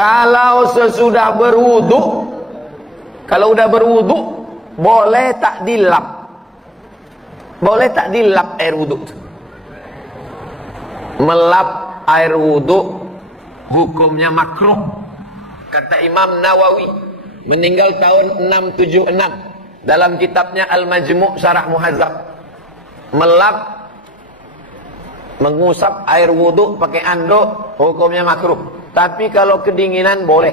Kalau sesudah berwudu, kalau udah berwudu, boleh tak dilap? Boleh tak dilap air wudu? Melap air wudu hukumnya makruh. Kata Imam Nawawi, meninggal tahun 676, dalam kitabnya Al-Majmu' Syarah Muhazzab. Melap, mengusap air wudu pakai anduk, hukumnya makruh. Tapi kalau kedinginan boleh.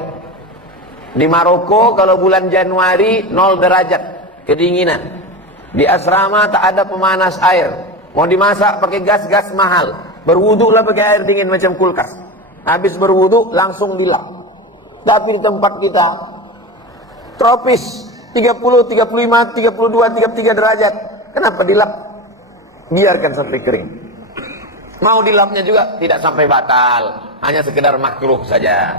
Di Maroko kalau bulan Januari 0 derajat kedinginan. Di asrama tak ada pemanas air. Mau dimasak pakai gas-gas mahal. Berwudu lah pakai air dingin macam kulkas. Habis berwudu langsung dilap. Tapi di tempat kita tropis 30, 35, 32, 33 derajat. Kenapa dilap? Biarkan sampai kering. Mau dilapnya juga tidak sampai batal, hanya sekedar makruh saja.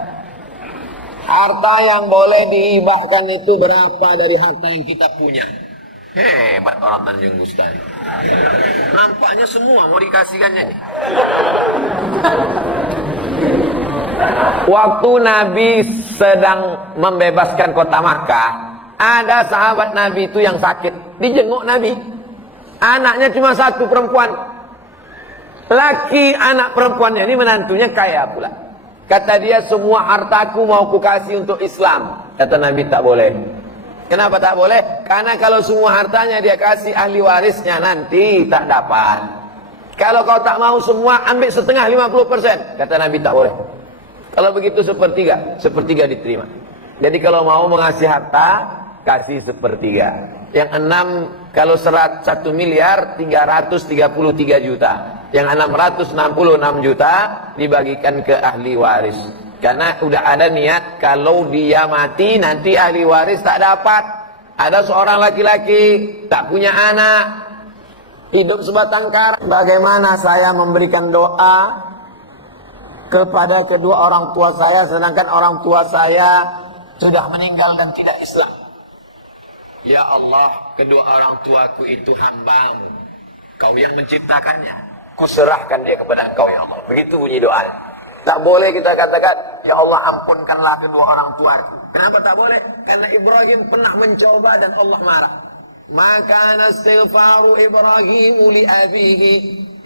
Harta yang boleh dihibahkan itu berapa dari harta yang kita punya? Hebat orang Tanjung Ustaz. Nampaknya semua mau dikasihkannya. Waktu Nabi sedang membebaskan kota Makkah, ada sahabat Nabi itu yang sakit, dijenguk Nabi. Anaknya cuma satu, perempuan. Laki anak perempuannya ini menantunya kaya pula. Kata dia, semua hartaku mau kukasih untuk Islam. Kata Nabi, tak boleh. Kenapa tak boleh? Karena kalau semua hartanya dia kasih ahli warisnya, nanti tak dapat. Kalau kau tak mau semua, ambil setengah, 50%. Kata Nabi, tak boleh. Kalau begitu sepertiga diterima. Jadi kalau mau mengasih harta, kasih sepertiga. Yang 6, kalau 1 miliar 333 juta. Yang 666 juta dibagikan ke ahli waris. Karena udah ada niat kalau dia mati nanti ahli waris tak dapat. Ada seorang laki-laki tak punya anak, hidup sebatang kara. Bagaimana saya memberikan doa kepada kedua orang tua saya, sedangkan orang tua saya sudah meninggal dan tidak Islam? Ya Allah, kedua orang tuaku itu hamba-Mu, Kau yang menciptakannya, kuserahkan dia kepada Engkau ya Allah. Begitu bunyi doa. Tak boleh kita katakan, ya Allah ampunkanlah kedua orang tua. Kenapa tak boleh? Karena Ibrahim pernah mencoba dan Allah marah. Maka istighfaru Ibrahim li abihi,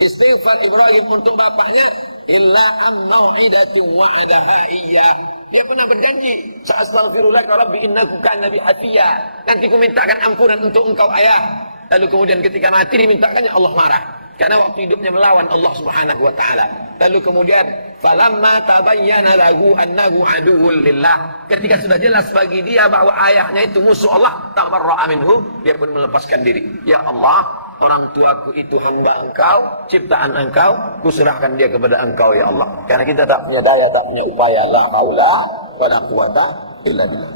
istighfar Ibrahim untuk bapaknya, illa am mau'idatun wa'adaha iyyah. Dia pernah berjanji, sa'astaghfirullah rabbi innahu kana bi hafiya. Nanti ku mintakan ampunan untuk engkau ayah. Lalu kemudian ketika mati dimintakannya, Allah marah. Karena waktu hidupnya melawan Allah Subhanahu wa taala. Lalu kemudian falamma tabayyana lahu annahu aduwwul lillah. Ketika sudah jelas bagi dia bahwa ayahnya itu musuh Allah, tabarra'a minhu, dia pun melepaskan diri. Ya Allah, orang tuaku itu hamba Engkau, ciptaan Engkau, kuserahkan dia kepada Engkau ya Allah. Karena kita tak punya daya, tak punya upaya, la haula wala quwata illa billah.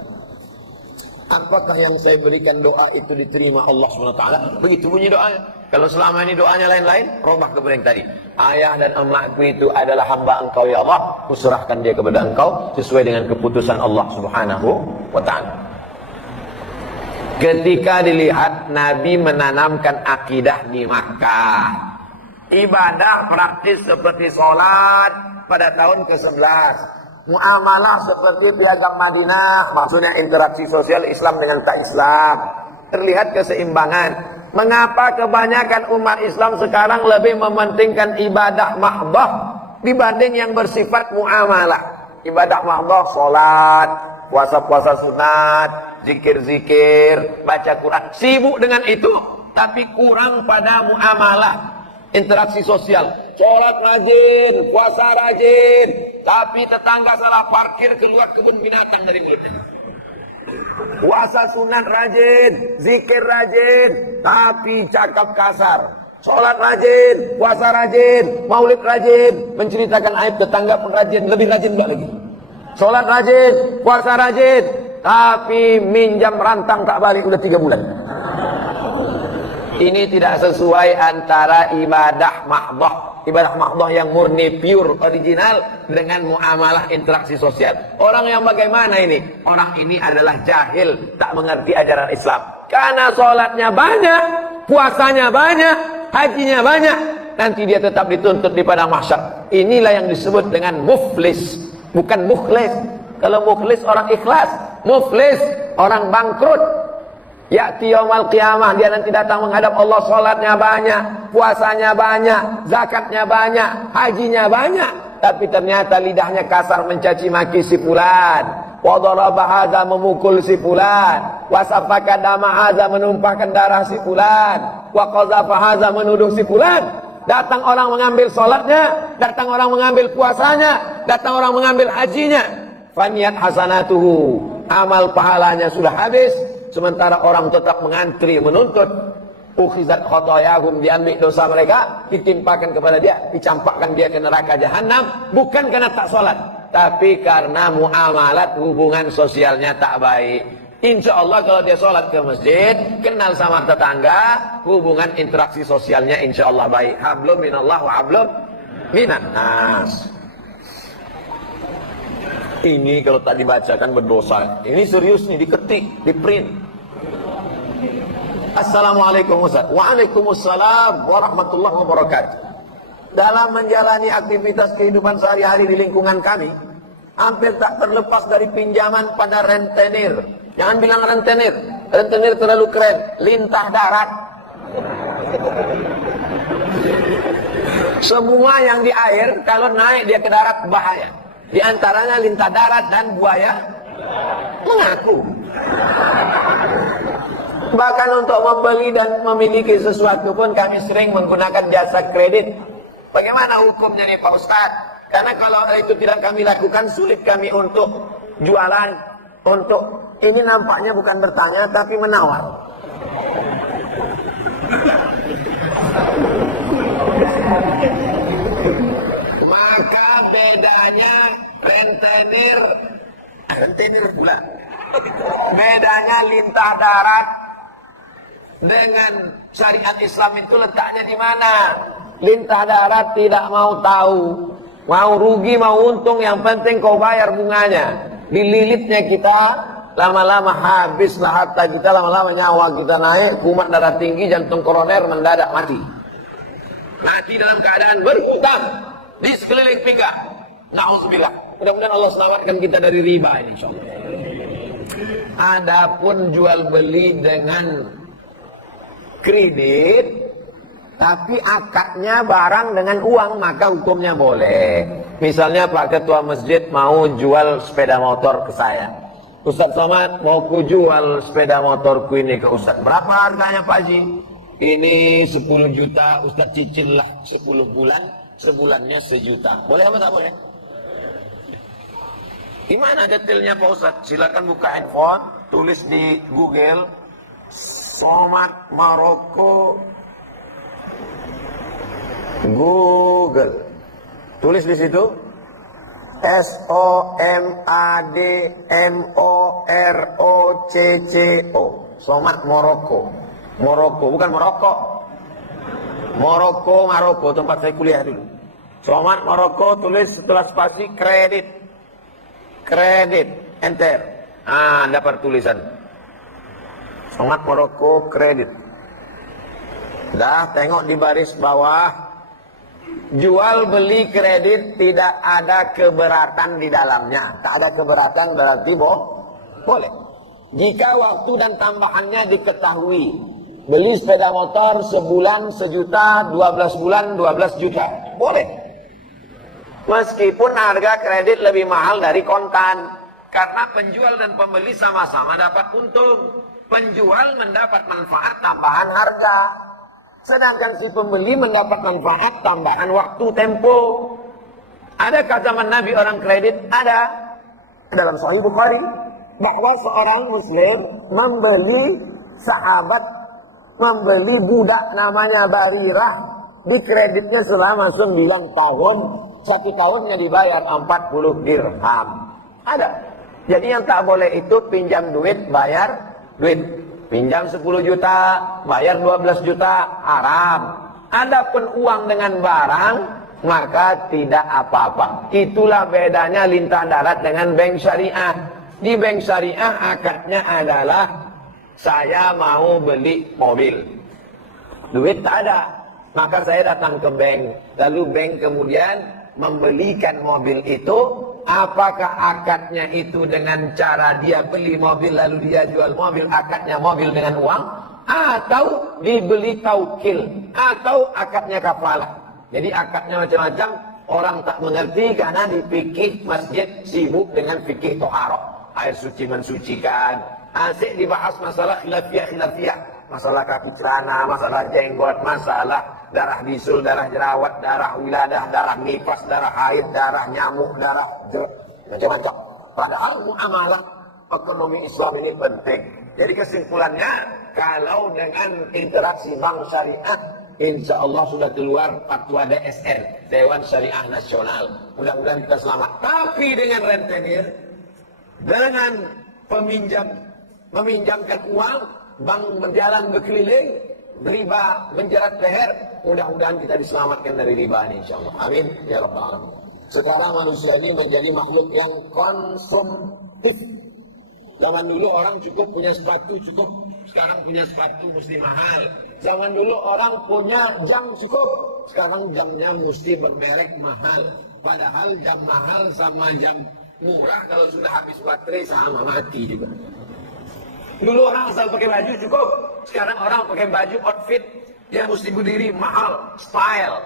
Apakah yang saya berikan doa itu diterima Allah SWT? Begitu bunyi doanya. Kalau selama ini doanya lain-lain, robah kepada yang tadi. Ayah dan emakku itu adalah hamba Engkau ya Allah, kuserahkan dia kepada Engkau sesuai dengan keputusan Allah Subhanahu wa taala. Ketika dilihat Nabi menanamkan akidah di Makkah, ibadah praktis seperti sholat pada tahun ke-11, muamalah seperti piagam Madinah, maksudnya interaksi sosial Islam dengan tak Islam, terlihat keseimbangan. Mengapa kebanyakan umat Islam sekarang lebih mementingkan ibadah mahdoh dibanding yang bersifat muamalah? Ibadah mahdoh, sholat, puasa-puasa sunat, zikir-zikir, baca Quran, sibuk dengan itu, tapi kurang pada muamalah, interaksi sosial. Sholat rajin, puasa rajin, tapi tetangga salah parkir, keluar kebun binatang dari mulutnya. Puasa sunat rajin, zikir rajin, tapi cakap kasar. Sholat rajin, puasa rajin, maulid rajin, menceritakan aib tetangga pun rajin, lebih rajin enggak lagi. Sholat rajin, puasa rajin, tapi minjam rantang tak balik udah 3 bulan. Ini tidak sesuai antara ibadah mahdoh, ibadah mahdoh yang murni, pure, original, dengan muamalah interaksi sosial. Orang yang bagaimana ini? Orang ini adalah jahil, tak mengerti ajaran Islam. Karena sholatnya banyak, puasanya banyak, hajinya banyak, nanti dia tetap dituntut di padang mahsyar. Inilah yang disebut dengan muflis, bukan mukhlis. Kalau mukhlis orang ikhlas, muflis orang bangkrut. Ya'ti yaumal qiyamah, dia nanti datang menghadap Allah, salatnya banyak, puasanya banyak, zakatnya banyak, hajinya banyak, tapi ternyata lidahnya kasar mencaci maki si fulan. Wa daraba hadza, memukul si fulan. Wa safaka dama hadza, menumpahkan darah si fulan. Wa qazafa hadza, menuduh si fulan. Datang orang mengambil salatnya, datang orang mengambil puasanya, datang orang mengambil hajinya. Faniyat hasanatuhu, amal pahalanya sudah habis. Sementara orang tetap mengantri menuntut. Ukhizat khotoyahum, diambil dosa mereka, ditimpakan kepada dia, dicampakkan dia ke neraka jahanam. Bukan karena tak sholat, tapi karena muamalat, hubungan sosialnya tak baik. Insya Allah kalau dia sholat ke masjid, kenal sama tetangga, hubungan interaksi sosialnya insya Allah baik. Hablum minallah wa hablum minan nas. Ini kalau tak dibacakan berdosa. Ini serius nih, diketik, di print. Assalamualaikum Ustaz. Waalaikumsalam warahmatullahi wabarakatuh. Dalam menjalani aktivitas kehidupan sehari-hari di lingkungan kami, hampir tak terlepas dari pinjaman pada rentenir. Jangan bilang rentenir. Rentenir terlalu keren. Lintah darat. Semua yang di air, kalau naik dia ke darat bahaya. Di antaranya lintah darat dan buaya mengaku. Bahkan untuk membeli dan memiliki sesuatu pun kami sering menggunakan jasa kredit. Bagaimana hukumnya nih Pak Ustadz? Karena kalau itu tidak kami lakukan, sulit kami untuk jualan. Untuk ini nampaknya bukan bertanya tapi menawar. Maka bedanya rentenir pula. Bedanya lintah darat dengan syariat Islam itu letaknya di mana? Lintah darat tidak mau tahu, mau rugi mau untung, yang penting kau bayar bunganya. Dililitnya kita, lama-lama habislah harta kita, lama-lama nyawa kita naik, kumat darah tinggi, jantung koroner mendadak mati. Mati dalam keadaan berhutang di sekeliling pinggang. Na'udzubillah. Mudah-mudahan Allah selamatkan kita dari riba ini, insyaallah. Adapun jual beli dengan kredit, tapi akadnya barang dengan uang, maka hukumnya boleh. Misalnya Pak Ketua Masjid mau jual sepeda motor ke saya. Ustaz Somad, mau ku jual sepeda motorku ini ke Ustaz. Berapa harganya Pak Haji? Ini 10 juta, Ustaz cicil lah 10 bulan, sebulannya 1 juta. Boleh apa tak boleh? Gimana detailnya Pak Ustaz? Silakan buka handphone, tulis di Google Somad Maroko Google. Tulis di situ SOMADMOROCCO. Somad Maroko. Maroko, bukan Maroko. Maroko, tempat saya kuliah dulu. Somad Maroko, tulis setelah spasi kredit. Kredit, enter. Dapat tulisan. Somad Maroko kredit. Dah, tengok di baris bawah. Jual beli kredit tidak ada keberatan di dalamnya. Tak ada keberatan berarti boleh. Jika waktu dan tambahannya diketahui. Beli sepeda motor sebulan 1 juta, 12 bulan 12 juta. Boleh. Meskipun harga kredit lebih mahal dari kontan. Karena penjual dan pembeli sama-sama dapat untung. Penjual mendapat manfaat tambahan harga. Sedangkan si pembeli mendapat manfaat tambahan waktu tempo. Adakah zaman Nabi orang kredit? Ada. Dalam Sahih Bukhari. Bahwa seorang muslim membeli budak namanya Barirah. Di kreditnya selama 9 tahun. 1 tahunnya dibayar 40 dirham. Ada. Jadi yang tak boleh itu pinjam duit, bayar duit. Pinjam 10 juta, bayar 12 juta, haram. Adapun uang dengan barang, maka tidak apa-apa. Itulah bedanya lintah darat dengan bank syariah. Di bank syariah akadnya adalah saya mau beli mobil. Duit tak ada. Maka saya datang ke bank. Lalu bank kemudian membelikan mobil itu Apakah akadnya itu dengan cara dia beli mobil lalu dia jual mobil, akadnya mobil dengan uang, atau dibeli taukil, atau akadnya kafalah. Jadi akadnya macam-macam, orang tak mengerti karena di fikih masjid sibuk dengan fikih toharoh, air suci mensucikan. Asik dibahas masalah khilafiyah, masalah kaki celana, masalah jenggot, masalah darah bisul, darah jerawat, darah wiladah, darah nifas, darah haid, darah nyamuk, darah macam-macam. Padahal muamalah ekonomi Islam ini penting. Jadi kesimpulannya, kalau dengan interaksi bank syariah, insya Allah sudah keluar fatwa DSN, Dewan Syariah Nasional. Mudah-mudahan kita selamat. Tapi dengan rentenir, dengan meminjamkan uang, bank berjalan berkeliling, riba menjerat leher, mudah-mudahan kita diselamatkan dari riba ini insyaallah. Amin ya rabbal alamin. Sekarang manusia ini menjadi makhluk yang konsumtif. Zaman dulu orang cukup punya sepatu cukup, sekarang punya sepatu mesti mahal. Zaman dulu orang punya jam cukup, sekarang jamnya mesti bermerek mahal. Padahal jam mahal sama jam murah kalau sudah habis baterai sama mati juga. Dulu orang asal pakai baju cukup, sekarang orang pakai baju outfit yang mesti berdiri mahal, style,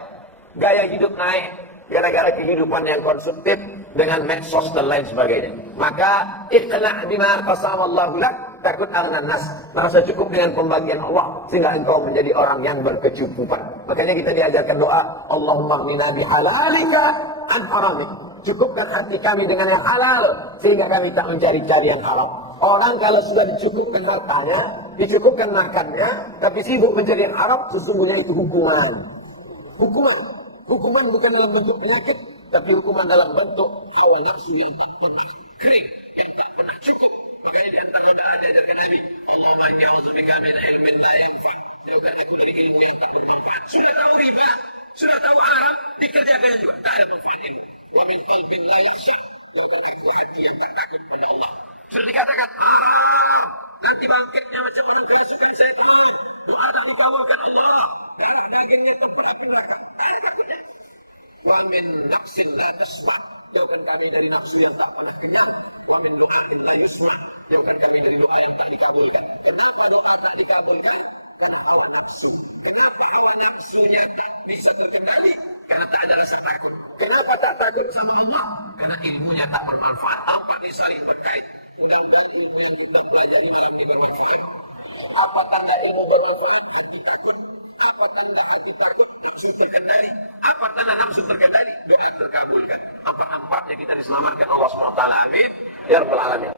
gaya hidup naik, gara-gara kehidupan yang konsumtif dengan medsos dan lain sebagainya. Maka iqna' bima qasamallahu lak, takut aghnan nas, merasa cukup dengan pembagian Allah sehingga engkau menjadi orang yang berkecukupan. Makanya kita diajarkan doa, Allahumma qina bihalalika an haramik. Cukupkan hati kami dengan yang halal sehingga kami tak mencari-cari yang haram. Orang kalau sudah dicukupkan hartanya, dicukupkan makannya, tapi sibuk mencari yang haram, sesungguhnya itu hukuman. Hukuman bukan dalam bentuk penyakit, tapi hukuman dalam bentuk hawa nafsu yang tak pernah kering, yang tak pernah cukup. Makanya di antara doa diajarkan Nabi, Allahumma inni a'udzubika min ilmin la yanfa'. Jauhkan aku dari ilmu yang tak bermanfaat. Sudah tahu riba, sudah tahu haram, dikerjakan juga, tak ada manfaatnya. Wa min qalbin la yakhsha. Jauhkan aku hati yang tak takut pada Allah. Sudah dikatakan, nanti bangkitnya macam mana saya suka saya tahu. Doa dan dikabulkan Allah. Darah dagingnya terperah ke belakang. Wa min nafsin la tasma. Jauhkan kami dari nafsu yang tak pernah kenyang. Wa min du'ain la yusma. Jauhkan kami dari doa yang tak dikabulkan. Kenapa doa tak dikabulkan? Karena hawa nafsu. Kenapa hawa nafsunya tak bisa terkendali? Karena tak ada rasa takut. Kenapa tak takut sama Allah? Karena ilmunya tak bermanfaat, tanpa disaling berkait. Mudah-mudahan ilmu yang kita pelajari malam ini bermanfaat. Apa tanda ilmu bermanfaat? Hati takut. Apa tanda hati takut? Nafsu terkendali. Apa tanda nafsu terkendali? Doa terkabulkan. Maka nampaknya kita diselamatkan Allah SWT. Amin. Ya Rabbal Alamin.